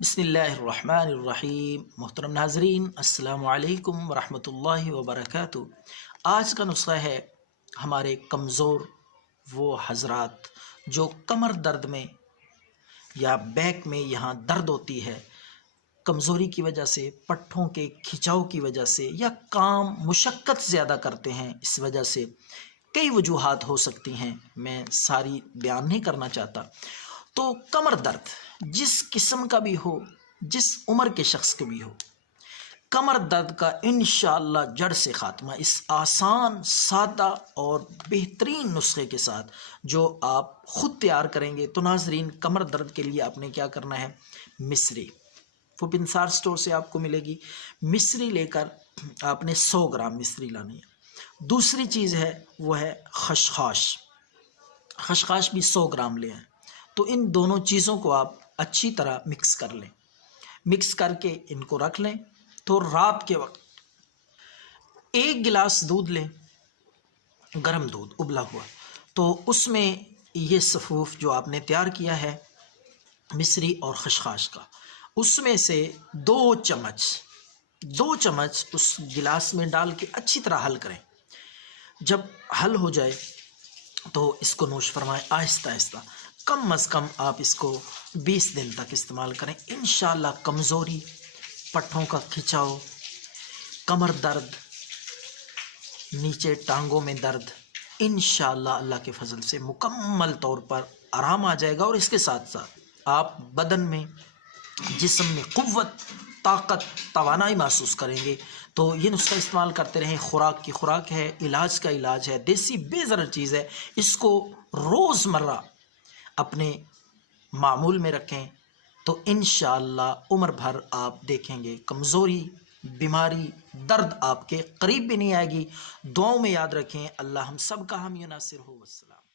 بسم اللہ الرحمن الرحیم۔ محترم ناظرین، السلام علیکم ورحمۃ اللہ وبرکاتہ۔ آج کا نسخہ ہے ہمارے کمزور وہ حضرات جو کمر درد میں یا بیک میں یہاں درد ہوتی ہے، کمزوری کی وجہ سے، پٹھوں کے کھچاؤ کی وجہ سے، یا کام مشقت زیادہ کرتے ہیں، اس وجہ سے کئی وجوہات ہو سکتی ہیں، میں ساری بیان نہیں کرنا چاہتا۔ تو کمر درد جس قسم کا بھی ہو، جس عمر کے شخص کے بھی ہو، کمر درد کا انشاءاللہ جڑ سے خاتمہ اس آسان، سادہ اور بہترین نسخے کے ساتھ جو آپ خود تیار کریں گے۔ تو ناظرین، کمر درد کے لیے آپ نے کیا کرنا ہے؟ مصری وہ پنسار سٹور سے آپ کو ملے گی۔ مصری لے کر آپ نے 100 گرام مصری لانی ہے۔ دوسری چیز ہے وہ ہے خشخاش۔ خشخاش بھی 100 گرام لے آئیں۔ تو ان دونوں چیزوں کو آپ اچھی طرح مکس کر لیں۔ مکس کر کے ان کو رکھ لیں۔ تو رات کے وقت 1 گلاس دودھ لیں، گرم دودھ ابلا ہوا، تو اس میں یہ صفوف جو آپ نے تیار کیا ہے مصری اور خشخاش کا، اس میں سے 2 چمچ اس گلاس میں ڈال کے اچھی طرح حل کریں۔ جب حل ہو جائے تو اس کو نوش فرمائیں آہستہ آہستہ۔ کم از کم آپ اس کو 20 دن تک استعمال کریں۔ انشاءاللہ کمزوری، پٹھوں کا کھچاؤ، کمر درد، نیچے ٹانگوں میں درد، انشاءاللہ اللہ کے فضل سے مکمل طور پر آرام آ جائے گا۔ اور اس کے ساتھ ساتھ آپ بدن میں، جسم میں قوت، طاقت، توانائی محسوس کریں گے۔ تو یہ نسخہ استعمال کرتے رہیں۔ خوراک کی خوراک ہے، علاج کا علاج ہے، دیسی بے ضرر چیز ہے۔ اس کو روز مرہ اپنے معمول میں رکھیں تو انشاءاللہ عمر بھر آپ دیکھیں گے کمزوری، بیماری، درد آپ کے قریب بھی نہیں آئے گی۔ دعاؤں میں یاد رکھیں۔ اللہ ہم سب کا حامی و ناصر ہو۔ والسلام۔